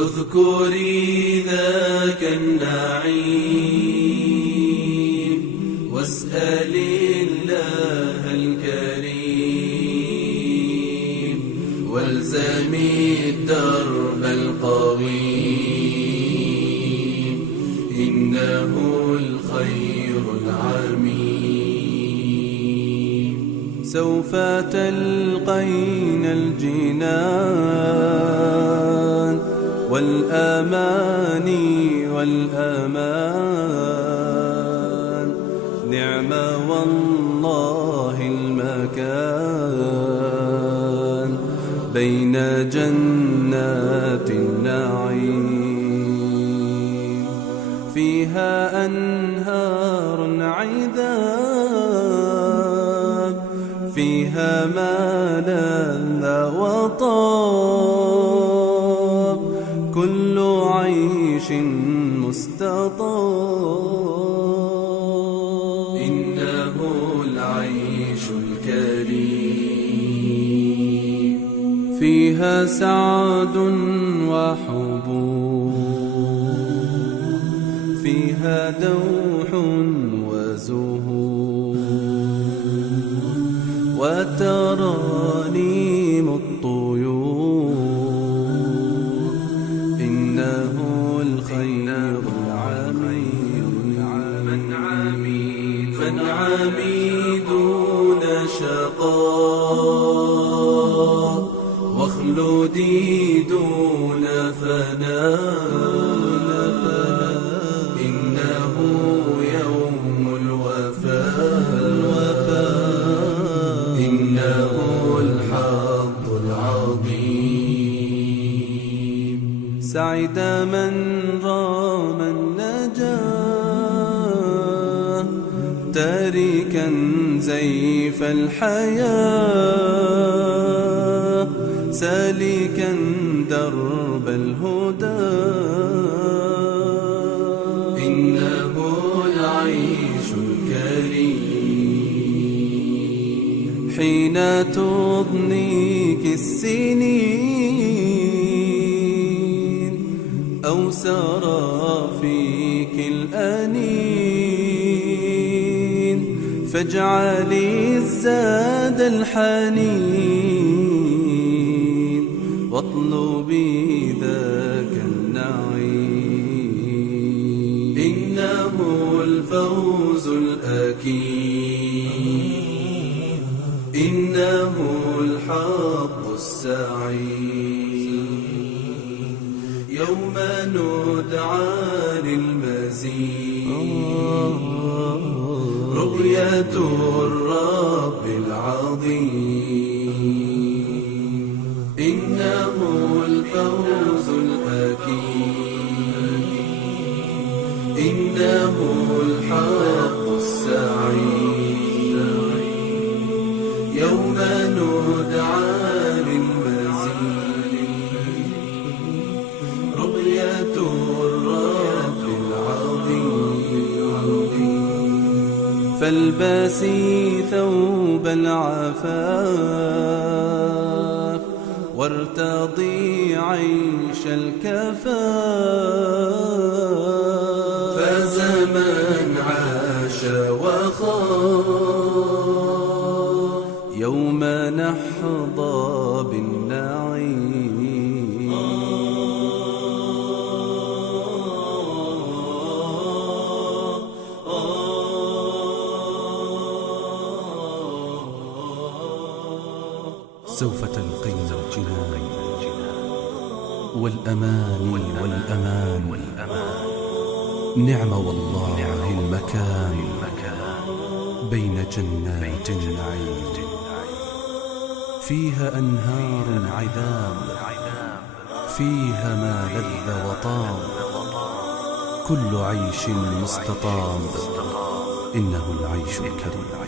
اذكري ذاك النعيم واسألي الله الكريم والزمي الدرب القويم إنه الخير العميم. سوف تلقين الجنان والأماني والأمان، نعم والله المكان بين جنات النعيم. فيها أنهار عذاب، فيها ما لذ وطاب، كل عيش مستطاب. إنه العيش الكريم، فيها سعد وحبور، فيها دوح وزهور وترانيم الطيور. إنه الخير العميد، فانعمي دون شقاء واخلدي دون فناء. إنه يوم الوفاء، إنه الحظ العظيم. سعد من رام النجاة تاركا زيف الحياة، سالكا درب الهدى. إنه العيش الكريم، حين تضنيك السنين أو سرى فيك الأنين، فاجعلي الزاد الحنين واطلبي ذاك النعيم. إنه الفوز الأكيد، إنه الحظ السعيد، يوم ندعى للمزيد رؤية الرب العظيم. إنه الفوز الأكيد، إنه الحظ السعيد، يوم ندعى للمزيد رؤية الرب العظيم. فالبسي ثوب العفاف وارتضي عيش الكفاف، فزمن عاش وخاف يوم نحظى بالنعيم. سوف تلقين الجنان والأمان والأمان، نعم والله المكان بين جنات النعيم. فيها أنهار عذاب، فيها ما لذ وطاب، كل عيش مستطاب. إنه العيش الكريم.